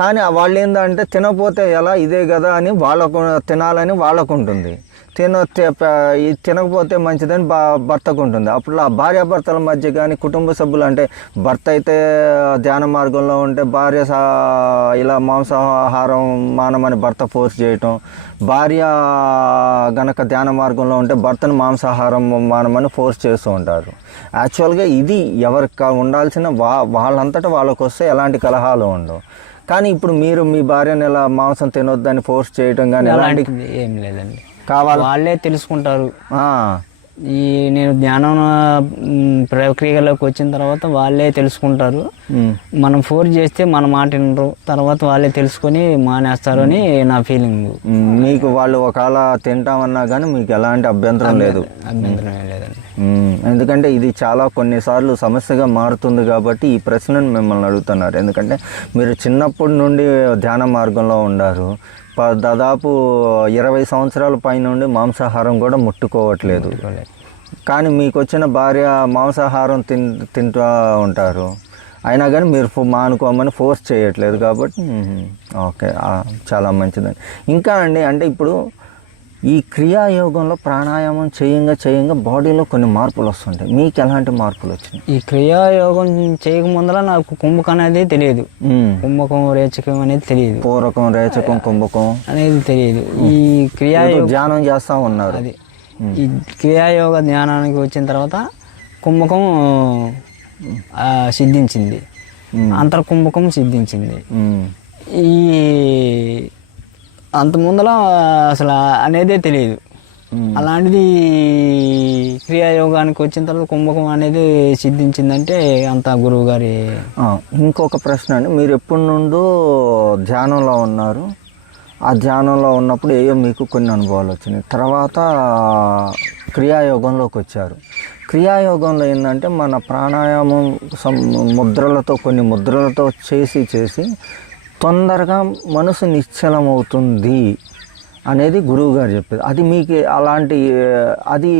కానీ వాళ్ళు ఏందంటే తినకపోతే ఎలా, ఇదే కదా అని తినాలని వాళ్ళకు ఉంటుంది. ఇది తినకపోతే మంచిదని భర్తకు ఉంటుంది. అప్పుడు ఆ భార్యాభర్తల మధ్య కానీ కుటుంబ సభ్యులు అంటే భర్త అయితే ధ్యాన మార్గంలో ఉంటే భార్య ఇలా మాంసాహారం మానమని భర్త ఫోర్స్ చేయటం, భార్య గనక ధ్యాన మార్గంలో ఉంటే భర్తను మాంసాహారం మానమని ఫోర్స్ చేస్తూ ఉంటారు. యాక్చువల్గా ఇది ఎవరికి ఉండాల్సిన వాళ్ళంతటా వాళ్ళకు వస్తే ఎలాంటి కలహాలు ఉండవు. కానీ ఇప్పుడు మీరు మీ భార్యను ఇలా మాంసం తినొద్దని ఫోర్స్ చేయటం కానీ అలాంటిది ఏం లేదండి. కావాలి వాళ్ళే తెలుసుకుంటారు. ఈ నేను ధ్యానం ప్రక్రియలోకి వచ్చిన తర్వాత వాళ్ళే తెలుసుకుంటారు. మనం ఫోర్స్ చేస్తే మన మాట వినరు, తర్వాత వాళ్ళే తెలుసుకొని మానేస్తారు అని నా ఫీలింగ్. మీకు వాళ్ళు ఒకవేళ తింటామన్నా కానీ మీకు ఎలాంటి అభ్యంతరం లేదు? అభ్యంతరం ఏం లేదండి. ఎందుకంటే ఇది చాలా కొన్నిసార్లు సమస్యగా మారుతుంది కాబట్టి ఈ ప్రశ్నను మిమ్మల్ని అడుగుతున్నారు. ఎందుకంటే మీరు చిన్నప్పటి నుండి ధ్యాన మార్గంలో ఉన్నారు, దాదాపు 20 సంవత్సరాల పైనుండి మాంసాహారం కూడా ముట్టుకోవట్లేదు. కానీ మీకు వచ్చిన భార్య మాంసాహారం తింటూ ఉంటారు, అయినా కానీ మీరు మానుకోమని ఫోర్స్ చేయట్లేదు కాబట్టి ఓకే, చాలా మంచిదండి. ఇంకా అండి, అంటే ఇప్పుడు ఈ క్రియాయోగంలో ప్రాణాయామం చేయంగా బాడీలో కొన్ని మార్పులు వస్తుంటాయి. మీకు ఎలాంటి మార్పులు వచ్చినాయి? ఈ క్రియాయోగం చేయకముందర నాకు కుంభకం అనేది తెలియదు. కుంభకం రేచకం అనేది తెలియదు. పూరకం, రేచకం, కుంభకం అనేది తెలియదు. ఈ క్రియాయోగం ధ్యానం చేస్తూ ఉన్నారు. అది ఈ క్రియాయోగ ధ్యానానికి వచ్చిన తర్వాత కుంభకం సిద్ధించింది, అంతర్కుంభకం సిద్ధించింది. ఈ అంత ముందర అసలు అనేదే తెలియదు. అలాంటిది క్రియాయోగానికి వచ్చిన తర్వాత కుంభకం అనేది సిద్ధించిందంటే అంత గురువు గారి. ఇంకొక ప్రశ్న అండి, మీరు ఎప్పటి నుండో ధ్యానంలో ఉన్నారు, ఆ ధ్యానంలో ఉన్నప్పుడు ఏయో మీకు కొన్ని అనుభవాలు వచ్చినాయి, తర్వాత క్రియాయోగంలోకి వచ్చారు. క్రియాయోగంలో ఏంటంటే మన ప్రాణాయామం కొన్ని ముద్రలతో చేసి తొందరగా మనసు నిశ్చలమవుతుంది అనేది గురువు గారు చెప్పేది. అది మీకు అది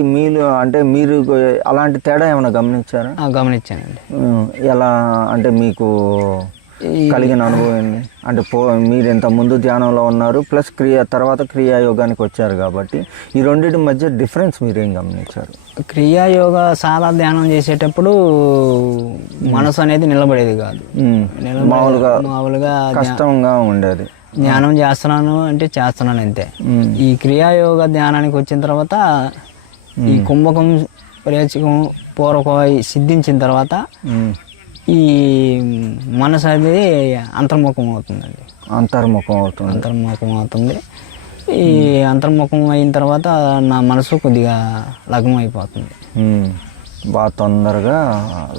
మీరు అలాంటి తేడా ఏమైనా గమనించారా? గమనించానండి. ఎలా అంటే మీకు కలిగిన అనుభవం ఏంది? అంటే మీరు ఇంత ముందు ధ్యానంలో ఉన్నారు, ప్లస్ తర్వాత క్రియాయోగానికి వచ్చారు కాబట్టి ఈ రెండింటి మధ్య డిఫరెన్స్ మీరేం గమనించారు? క్రియాయోగ చాలా ధ్యానం చేసేటప్పుడు మనసు అనేది నిలబడేది కాదు, మామూలుగా కష్టంగా ఉండేది. ధ్యానం చేస్తున్నాను అంటే చేస్తున్నాను అంతే. ఈ క్రియాయోగ ధ్యానానికి వచ్చిన తర్వాత ఈ కుంభకం, రేచకం, పూర్వకం సిద్ధించిన తర్వాత ఈ మనసు అనేది అంతర్ముఖం అవుతుందండి. అంతర్ముఖం అవుతుంది. ఈ అంతర్ముఖం అయిన తర్వాత నా మనసు కొద్దిగా లగ్నం అయిపోతుంది. బాగా తొందరగా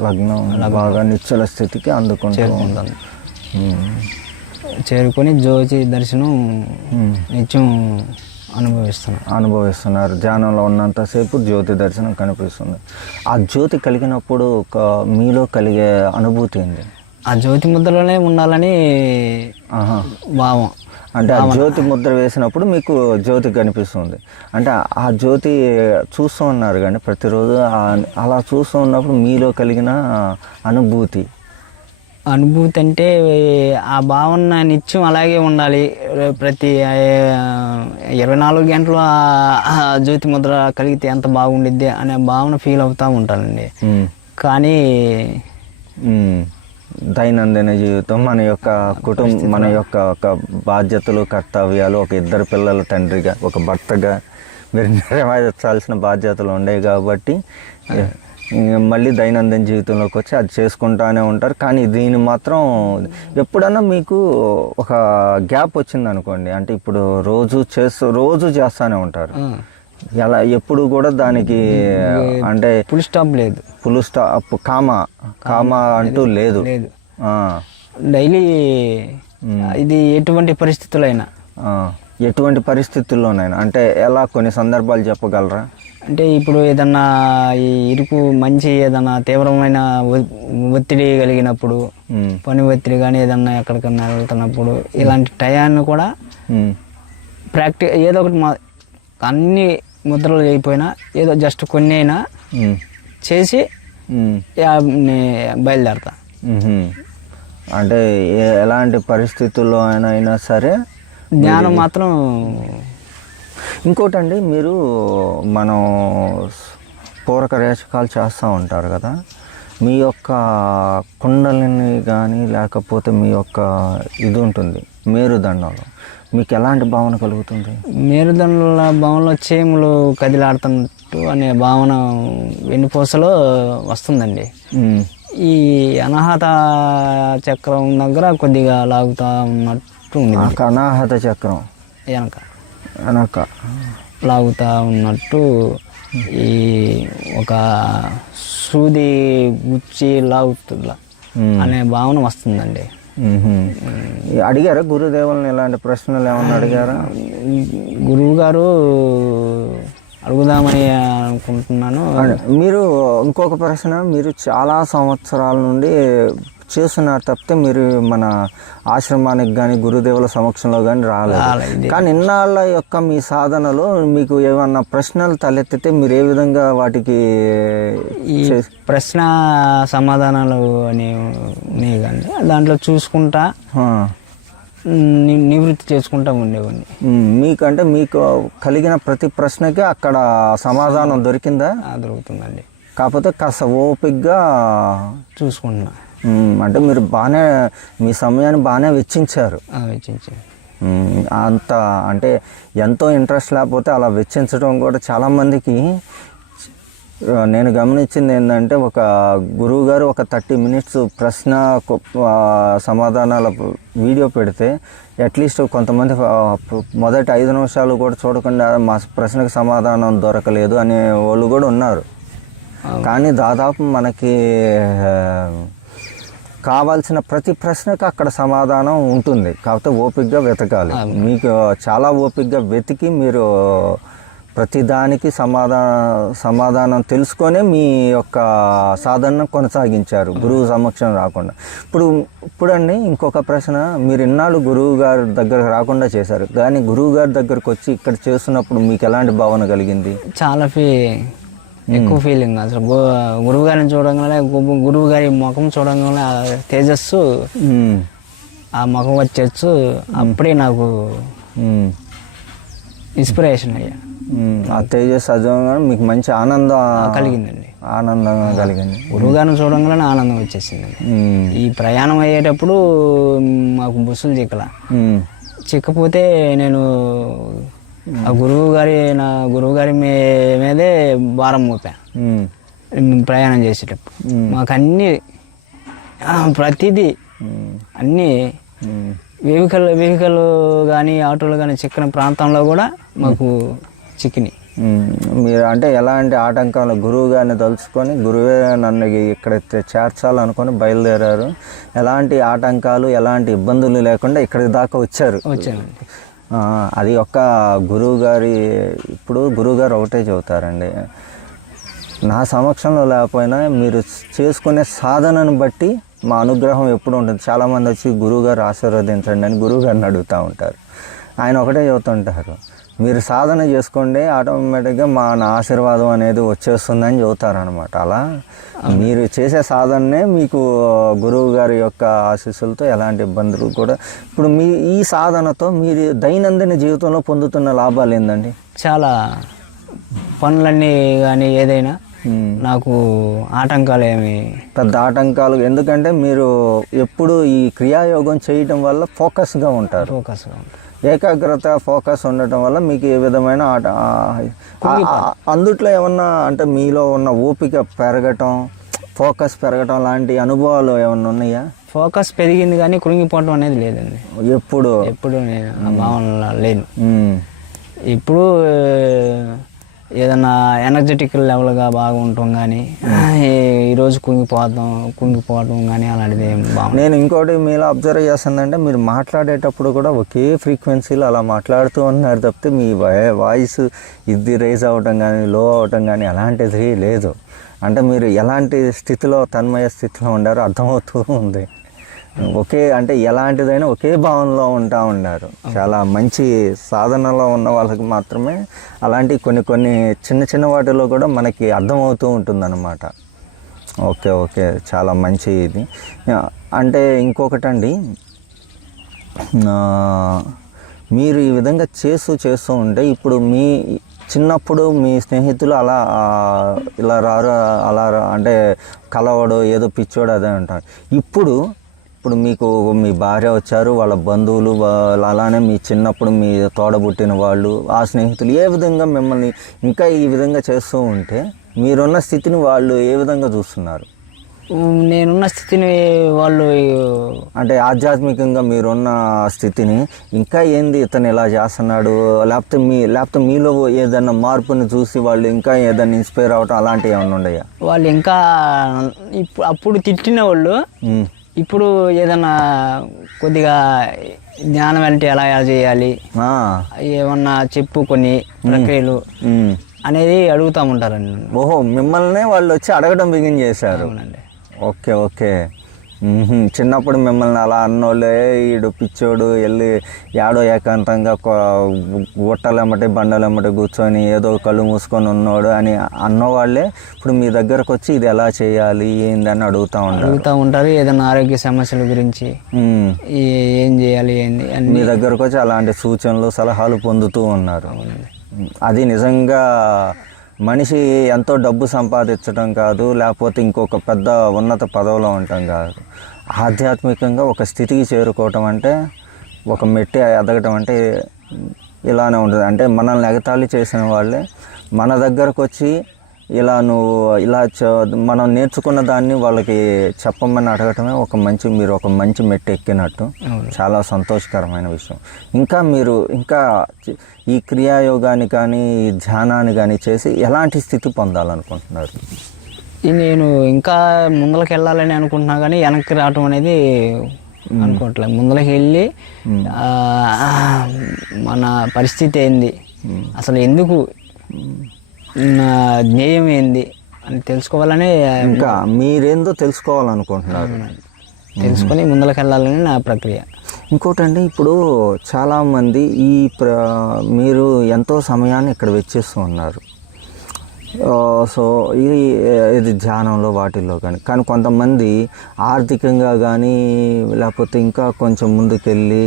లగ్నం బాగా నిశ్చల స్థితికి చేరుకుంటుంది. చేరుకొని జ్యోతి దర్శనం నిత్యం అనుభవిస్తున్నారు. ధ్యానంలో ఉన్నంతసేపు జ్యోతి దర్శనం కనిపిస్తుంది. ఆ జ్యోతి కలిగినప్పుడు మీలో కలిగే అనుభూతి ఏంటి? ఆ జ్యోతి ముద్రలోనే ఉండాలని భావం. అంటే ఆ జ్యోతి ముద్ర వేసినప్పుడు మీకు జ్యోతి కనిపిస్తుంది. అంటే ఆ జ్యోతి చూస్తూ ఉన్నారు కానీ ప్రతిరోజు అలా చూస్తూ ఉన్నప్పుడు మీలో కలిగిన అనుభూతి అంటే ఆ భావన నిత్యం అలాగే ఉండాలి. ప్రతి 24 గంటలు ఆ జ్యోతి ముద్ర కలిగితే ఎంత బాగుండిద్ది అనే భావన ఫీల్ అవుతూ ఉంటానండి. కానీ దైనందిన జీవితం, మన యొక్క కుటుంబం, మన యొక్క ఒక బాధ్యతలు, కర్తవ్యాలు, ఒక 2 పిల్లల తండ్రిగా, ఒక భర్తగా మీరు నెరవేర్చాల్సిన బాధ్యతలు ఉండేవి కాబట్టి మళ్ళీ దైనందిన జీవితంలోకి వచ్చి అది చేసుకుంటానే ఉంటారు. కానీ దీన్ని మాత్రం ఎప్పుడన్నా మీకు ఒక గ్యాప్ వచ్చింది అనుకోండి, అంటే ఇప్పుడు రోజు చేస్తూనే ఉంటారు, ఎలా ఎప్పుడు కూడా దానికి అంటే ఫుల్ స్టాప్ కామా అంటూ లేదు. డైలీ ఇది ఎటువంటి పరిస్థితుల్లోనైనా అంటే ఎలా, కొన్ని సందర్భాలు చెప్పగలరా? అంటే ఇప్పుడు ఏదన్నా ఈ ఇరుకు మంచి ఏదన్నా తీవ్రమైన ఒత్తిడి కలిగినప్పుడు, పని ఒత్తిడి కానీ ఏదన్నా ఎక్కడికన్నా వెళ్తున్నప్పుడు ఇలాంటి టయాన్ని కూడా ఏదో ఒకటి అన్ని ముద్రలు అయిపోయినా ఏదో జస్ట్ కొన్ని అయినా చేసి బయలుదేరతా. అంటే ఎలాంటి పరిస్థితుల్లో అయినా సరే ధ్యానం మాత్రం ఇంకోటండి, మీరు మనం పూరక రేచకాలు చేస్తూ ఉంటారు కదా, మీ యొక్క కుండలిని కానీ లేకపోతే మీ యొక్క ఇది ఉంటుంది మేరుదండంలో, మీకు ఎలాంటి భావన కలుగుతుంది? మేరుదండల భావనలో చీమలు కదిలాడుతున్నట్టు అనే భావన వెన్నుపూసలో వస్తుందండి. ఈ అనాహత చక్రం దగ్గర కొద్దిగా లాగుతా ఉన్నట్టు ఉంది. అనాహత చక్రం వెనక లాగుతా ఉన్నట్టు ఈ ఒక సూది గుచ్చి లాగుతుందా అనే భావన వస్తుందండి. అడిగారా గురుదేవులను ఇలాంటి ప్రశ్నలు ఏమన్నా అడిగారా? గురువు గారు అడుగుదామని అనుకుంటున్నాను. మీరు ఇంకొక ప్రశ్న, మీరు చాలా సంవత్సరాల నుండి చేస్తున్నారు తప్పితే మీరు మన ఆశ్రమానికి కానీ గురుదేవుల సమక్షంలో కానీ రాలేదు. కానీ ఇన్నాళ్ళ యొక్క మీ సాధనలో మీకు ఏమన్నా ప్రశ్నలు తలెత్తితే మీరు ఏ విధంగా వాటికి ఈ ప్రశ్న సమాధానాలు అని కానీ దాంట్లో చూసుకుంటా నివృత్తి చేసుకుంటా ఉండేవాడిని. మీకంటే మీకు కలిగిన ప్రతి ప్రశ్నకి అక్కడ సమాధానం దొరికిందా? దొరుకుతుందండి. కాకపోతే కాస్త ఓపికగా చూసుకుంటున్నా. అంటే మీరు బాగానే మీ సమయాన్ని బాగానే వెచ్చించారు. అంత అంటే ఎంతో ఇంట్రెస్ట్ లేకపోతే అలా వెచ్చించడం కూడా చాలామందికి నేను గమనించింది ఏంటంటే, ఒక గురువు గారు ఒక 30 minutes ప్రశ్న సమాధానాల వీడియో పెడితే అట్లీస్ట్ కొంతమంది మొదటి 5 నిమిషాలు కూడా చూడకుండా మా ప్రశ్నకు సమాధానం దొరకలేదు అనే వాళ్ళు కూడా ఉన్నారు. కానీ దాదాపు మనకి కావాల్సిన ప్రతి ప్రశ్నకు అక్కడ సమాధానం ఉంటుంది. కాకపోతే ఓపికగా వెతకాలి. మీకు చాలా ఓపికగా వెతికి మీరు ప్రతిదానికి సమాధానం తెలుసుకొనే మీ యొక్క సాధన కొనసాగించారు, గురువు సమక్షం రాకుండా. ఇప్పుడండి ఇంకొక ప్రశ్న, మీరు ఇన్నాళ్ళు గురువు గారి దగ్గరకు రాకుండా చేశారు, కానీ గురువు గారి దగ్గరకు వచ్చి ఇక్కడ చేస్తున్నప్పుడు మీకు ఎలాంటి భావన కలిగింది? చాలా ఎక్కువ ఫీలింగ్. అసలు గురువు గారిని చూడంగానే, గురువు గారి ముఖం చూడంగానే తేజస్సు, ఆ ముఖం వచ్చేచ్చు, అప్పుడే నాకు ఇన్స్పిరేషన్ అయ్యా. ఆ తేజస్ చదవగానే మీకు మంచి ఆనందం కలిగిందండి. ఆనందంగా కలిగింది. గురువు గారిని చూడంగానే ఆనందం వచ్చేసిందండి. ఈ ప్రయాణం అయ్యేటప్పుడు మాకు బస్సులు చిక్కపోతే నేను ఆ గురువు గారి మీదే భారం మోపాను ప్రయాణం చేసేటప్పుడు. మాకు అన్నీ ప్రతిదీ అన్నీ వెహికల్ కానీ ఆటోలు కానీ చిక్కిన ప్రాంతంలో కూడా మాకు చిక్కినాయి. మీరు అంటే ఎలాంటి ఆటంకాలు, గురువు గారిని తలుచుకొని గురువే నన్ను ఇక్కడ చేర్చాలనుకొని బయలుదేరారు. ఎలాంటి ఆటంకాలు ఎలాంటి ఇబ్బందులు లేకుండా ఇక్కడి దాకా వచ్చారు. అది ఒక్క గురువు గారి, ఇప్పుడు గురువు గారు ఒకటే చెబుతారండి, నా సమక్షంలో లేకపోయినా మీరు చేసుకునే సాధనను బట్టి మా అనుగ్రహం ఎప్పుడు ఉంటుంది. చాలామంది వచ్చి గురువుగారు ఆశీర్వదించండి అని గురువుగారిని అడుగుతూ ఉంటారు. ఆయన ఒకటే చెబుతుంటారు, మీరు సాధన చేసుకోండి, ఆటోమేటిక్గా నా ఆశీర్వాదం అనేది వచ్చేస్తుందని చెబుతారనమాట. అలా మీరు చేసే సాధననే మీకు గురువు గారి యొక్క ఆశీస్సులతో ఎలాంటి ఇబ్బందులు కూడా. ఇప్పుడు ఈ సాధనతో మీరు దైనందిన జీవితంలో పొందుతున్న లాభాలు ఏందండి? చాలా పనులన్నీ కానీ ఏదైనా నాకు ఆటంకాలు పెద్ద ఆటంకాలు, ఎందుకంటే మీరు ఎప్పుడు ఈ క్రియాయోగం చేయటం వల్ల ఫోకస్గా ఉంటారు. ఏకాగ్రత, ఫోకస్ ఉండటం వల్ల మీకు ఏ విధమైన అందుట్లో ఏమన్నా అంటే మీలో ఉన్న ఓపిక పెరగటం, ఫోకస్ పెరగటం లాంటి అనుభవాలు ఏమన్నా ఉన్నాయా? ఫోకస్ పెరిగింది కానీ కృంగిపోవటం అనేది లేదండి. ఎప్పుడు నేను ఆ భావన లేదు. ఇప్పుడు ఏదన్నా ఎనర్జెటిక్ లెవెల్గా బాగా ఉంటాం కానీ ఈరోజు కుంగిపోవడం కానీ అలాంటిది ఏం బాగుంది. నేను ఇంకోటి మీలో అబ్జర్వ్ చేస్తుందంటే, మీరు మాట్లాడేటప్పుడు కూడా ఒకే ఫ్రీక్వెన్సీలో అలా మాట్లాడుతూ ఉన్నారు తప్పితే మీ వాయిస్ ఇది రైజ్ అవ్వటం కానీ లో అవ్వటం కానీ అలాంటిది లేదు. అంటే మీరు ఎలాంటి స్థితిలో, తన్మయ స్థితిలో ఉండారో అర్థమవుతూ ఉంది. ఒకే అంటే ఎలాంటిదైనా ఒకే భావనలో ఉన్నారు. చాలా మంచి సాధనలో ఉన్న వాళ్ళకి మాత్రమే అలాంటి కొన్ని చిన్న వాటిలో కూడా మనకి అర్థమవుతూ ఉంటుందన్నమాట. ఓకే, చాలా మంచి ఇది. అంటే ఇంకొకటండి, మీరు ఈ విధంగా చేస్తూ ఉంటే ఇప్పుడు మీ చిన్నప్పుడు మీ స్నేహితులు అలా ఇలా రారు అలా అంటే కలవడు ఏదో పిచ్చోడు అదే అంటారు. ఇప్పుడు మీకు మీ భార్య వచ్చారు, వాళ్ళ బంధువులు, అలానే మీ చిన్నప్పుడు మీ తోడబుట్టిన వాళ్ళు, ఆ స్నేహితులు ఏ విధంగా మిమ్మల్ని ఇంకా ఈ విధంగా చేస్తూ ఉంటే మీరున్న స్థితిని వాళ్ళు ఏ విధంగా చూస్తున్నారు? నేనున్న స్థితిని వాళ్ళు అంటే ఆధ్యాత్మికంగా మీరున్న స్థితిని ఇంకా ఏంది ఇతను ఇలా చేస్తున్నాడు, లేకపోతే మీలో ఏదైనా మార్పుని చూసి వాళ్ళు ఇంకా ఏదైనా ఇన్స్పైర్ అవ్వటం అలాంటివి ఏమైనా ఉన్నాయా? వాళ్ళు ఇంకా అప్పుడు తిట్టిన వాళ్ళు ఇప్పుడు ఏదన్నా కొద్దిగా జ్ఞానం అంటే ఎలా చేయాలి, ఏమన్నా చెప్పు కొన్ని ప్రక్రియలు అనేది అడుగుతూ ఉంటారండి. ఓహో, మిమ్మల్ని వాళ్ళు వచ్చి అడగడం బిగిన్ చేశారు. అవునండి. Okay okay. చిన్నప్పుడు మిమ్మల్ని అలా అన్నోళ్ళే ఈడు పిచ్చోడు వెళ్ళి యాడో ఏకాంతంగా గుట్టలెమ్మటి బండలెమ్మటి కూర్చొని ఏదో కళ్ళు మూసుకొని ఉన్నోడు అని అన్నవాళ్ళే ఇప్పుడు మీ దగ్గరకు వచ్చి ఇది ఎలా చేయాలి ఏందని అడుగుతూ ఉంటారు. ఏదైనా ఆరోగ్య సమస్యల గురించి ఏం చేయాలి ఏంది అని మీ దగ్గరకు వచ్చి అలాంటి సూచనలు సలహాలు పొందుతూ ఉన్నారు. అది నిజంగా మనిషి ఎంతో డబ్బు సంపాదించడం కాదు, లేకపోతే ఇంకొక పెద్ద ఉన్నత పదవిలో ఉండటం కాదు. ఆధ్యాత్మికంగా ఒక స్థితికి చేరుకోవటం అంటే, ఒక మెట్టి ఎదగటం అంటే ఇలానే ఉంటుంది. అంటే మనల్ని ఎగతాళి చేసిన వాళ్ళే మన దగ్గరకు వచ్చి ఇలా మనం నేర్చుకున్న దాన్ని వాళ్ళకి చెప్పమని అడగటమే మీరు ఒక మంచి మెట్టు ఎక్కినట్టు. చాలా సంతోషకరమైన విషయం. మీరు ఇంకా ఈ క్రియాయోగాన్ని కానీ ఈ ధ్యానాన్ని కానీ చేసి ఎలాంటి స్థితి పొందాలనుకుంటున్నారు? నేను ఇంకా ముందరికి వెళ్ళాలని అనుకుంటున్నా కానీ వెనక్కి రావటం అనేది అనుకోవట్లేదు. ముందరికి వెళ్ళి మన పరిస్థితి ఏంది, అసలు ఎందుకు, నా ధ్యేయం ఏంది అని తెలుసుకోవాలని, ఇంకా మీరేందో తెలుసుకోవాలనుకుంటున్నారు. తెలుసుకొని ముందరికి వెళ్ళాలని నా ప్రక్రియ. ఇంకోటండి, ఇప్పుడు చాలామంది మీరు ఎంతో సమయాన్ని ఇక్కడ వెచ్చిస్తూ ఉన్నారు. సో ఇది ధ్యానంలో వాటిల్లో కానీ కొంతమంది ఆర్థికంగా కానీ లేకపోతే ఇంకా కొంచెం ముందుకెళ్ళి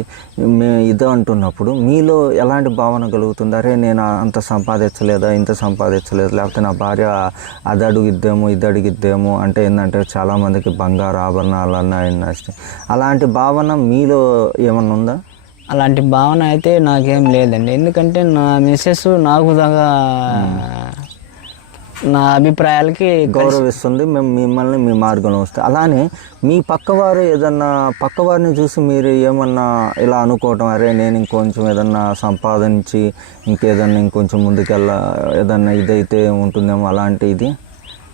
ఇదే అంటున్నప్పుడు మీలో ఎలాంటి భావన కలుగుతుంది? అరే నేను అంత సంపాదించలేదా, ఇంత సంపాదించలేదు, లేకపోతే నా భార్య అది అడుగిద్దేమో ఇది అడిగిద్దేమో, అంటే ఏంటంటే చాలామందికి బంగారు ఆభరణాలు అన్నాయి. అలాంటి భావన మీలో ఏమన్నా ఉందా? అలాంటి భావన అయితే నాకేం లేదండి. ఎందుకంటే నా మిస్సెస్ నాకు దాకా నా అభిప్రాయాలకి గౌరవిస్తుంది, మేము మిమ్మల్ని మీ మార్గంలో వస్తాం. అలానే మీ పక్కవారిని చూసి మీరు ఏమన్నా ఇలా అనుకోవటం, అరే నేను ఇంకొంచెం ఏదన్నా సంపాదించి ఇంకేదన్నా ఇంకొంచెం ఏదన్నా ఇదైతే ఉంటుందేమో అలాంటిది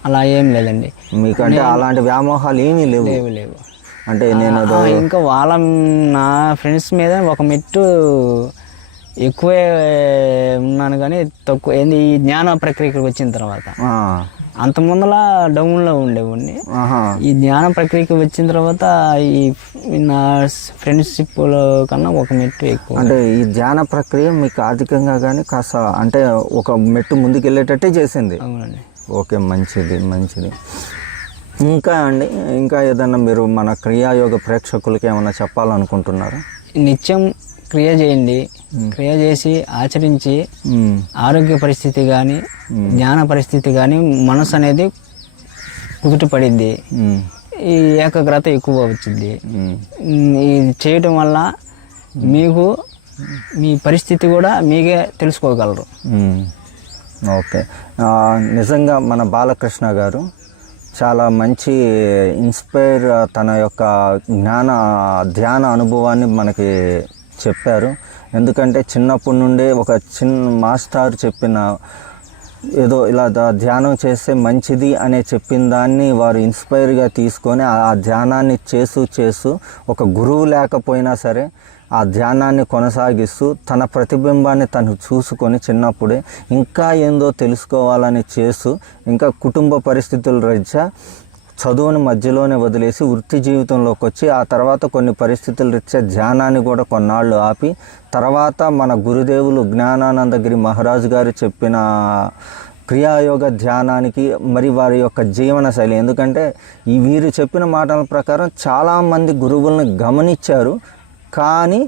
అలా ఏం లేదండి మీకంటే? అలాంటి వ్యామోహాలు ఏమీ లేవు? అంటే నేను ఇంకా నా ఫ్రెండ్స్ మీద ఒక మెట్టు ఎక్కువే ఉన్నాను కానీ తక్కువ ఏంది ఈ జ్ఞాన ప్రక్రియకి వచ్చిన తర్వాత. అంత ముందలా డౌన్లో ఉండేవాడిని. ఈ జ్ఞాన ప్రక్రియకి వచ్చిన తర్వాత ఈ నా ఫ్రెండ్షిప్లో కన్నా ఒక మెట్టు ఎక్కువ. అంటే ఈ ధ్యాన ప్రక్రియ మీకు ఆర్థికంగా కానీ కాస్త అంటే ఒక మెట్టు ముందుకు వెళ్ళేటట్టే చేసింది. అవునండి. ఓకే, మంచిది. ఇంకా ఏదన్నా మీరు మన క్రియాయోగ ప్రేక్షకులకి ఏమన్నా చెప్పాలనుకుంటున్నారా? నిత్యం క్రియ చేయండి. క్రియ చేసి ఆచరించి ఆరోగ్య పరిస్థితి కానీ జ్ఞాన పరిస్థితి కానీ మనసు అనేది కుదుట పడిద్ది. ఈ ఏకాగ్రత ఎక్కువ వచ్చింది. ఇది చేయటం వల్ల మీకు మీ పరిస్థితి కూడా మీకే తెలుసుకోగలరు. ఓకే, నిజంగా మన బాలకృష్ణ గారు చాలా మంచి ఇన్స్పైర్ తన యొక్క ధ్యాన అనుభవాన్ని మనకి చెప్పారు. ఎందుకంటే చిన్నప్పటి నుండే ఒక మాస్టర్ చెప్పిన ఏదో ఇలా ధ్యానం చేస్తే మంచిది అనే చెప్పిన దాన్ని వారు ఇన్స్పైర్గా తీసుకొని ఆ ధ్యానాన్ని చేస్తూ ఒక గురువు లేకపోయినా సరే ఆ ధ్యానాన్ని కొనసాగిస్తూ తన ప్రతిబింబాన్ని తను చూసుకొని చిన్నప్పుడే ఇంకా ఏందో తెలుసుకోవాలని చేస్తూ ఇంకా కుటుంబ పరిస్థితుల రీత్యా చదువుని మధ్యలోనే వదిలేసి వృత్తి జీవితంలోకి వచ్చి ఆ తర్వాత కొన్ని పరిస్థితుల రీత్యా ధ్యానాన్ని కూడా కొన్నాళ్ళు ఆపి తర్వాత మన గురుదేవులు జ్ఞానానందగిరి మహారాజు గారు చెప్పిన క్రియాయోగ ధ్యానానికి మరి వారి యొక్క జీవన శైలి, ఎందుకంటే వీరు చెప్పిన మాటల ప్రకారం చాలామంది గురువులను గమనించారు కానీ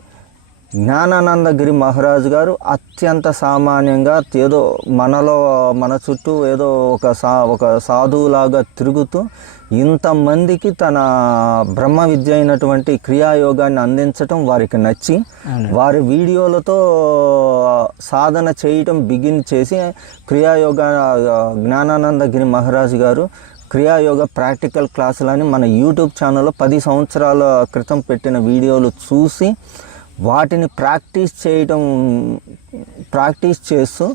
జ్ఞానానందగిరి మహారాజు గారు అత్యంత సామాన్యంగా ఏదో మన చుట్టూ ఏదో ఒక సాధువులాగా తిరుగుతూ ఇంతమందికి తన బ్రహ్మ విద్య అయినటువంటి క్రియాయోగాన్ని అందించటం వారికి నచ్చి వారి వీడియోలతో సాధన చేయటం బిగిన్ చేసి క్రియాయోగ జ్ఞానానందగిరి మహారాజు గారు క్రియాయోగ ప్రాక్టికల్ క్లాసులని మన యూట్యూబ్ ఛానల్లో 10 సంవత్సరాల క్రితం పెట్టిన వీడియోలు చూసి వాటిని ప్రాక్టీస్ చేస్తూ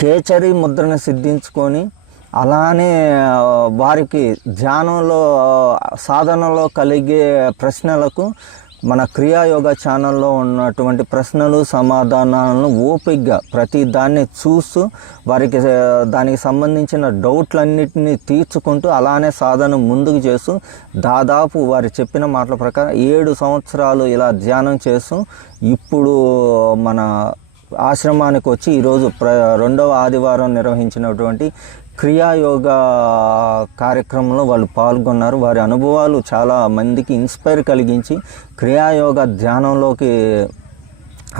కేచరి ముద్రను సిద్ధించుకొని అలానే వారికి ధ్యానంలో సాధనలో కలిగే ప్రశ్నలకు మన క్రియాయోగ ఛానల్లో ఉన్నటువంటి ప్రశ్నలు సమాధానాలను ఓపికగా ప్రతి దాన్ని చూస్తూ వారికి దానికి సంబంధించిన డౌట్లన్నిటినీ తీర్చుకుంటూ అలానే సాధన ముందుకు చేస్తూ దాదాపు వారు చెప్పిన మాటల ప్రకారం 7 సంవత్సరాలు ఇలా ధ్యానం చేస్తూ ఇప్పుడు మన ఆశ్రమానికి వచ్చి ఈరోజు 2వ ఆదివారం నిర్వహించినటువంటి క్రియాయోగ కార్యక్రమంలో వాళ్ళు పాల్గొన్నారు. వారి అనుభవాలు చాలా మందికి ఇన్స్పైర్ కలిగించి క్రియాయోగ ధ్యానంలోకి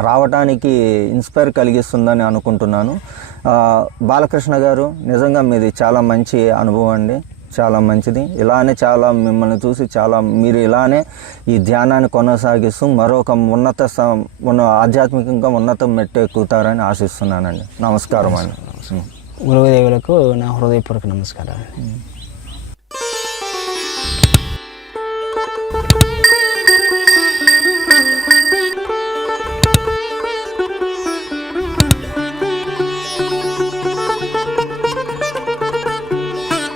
రావడానికి ఇన్స్పైర్ కలిగిస్తుందని అనుకుంటున్నాను. బాలకృష్ణ గారు, నిజంగా మీది చాలా మంచి అనుభవం అండి, చాలా మంచిది. ఇలానే చాలా మిమ్మల్ని చూసి మీరు ఇలానే ఈ ధ్యానాన్ని కొనసాగిస్తూ మరొక ఆధ్యాత్మికంగా ఉన్నత మెట్టు ఎక్కుతారని ఆశిస్తున్నానండి. నమస్కారం అండి. గురుదేవులకు నా హృదయపూర్వక నమస్కారాలు.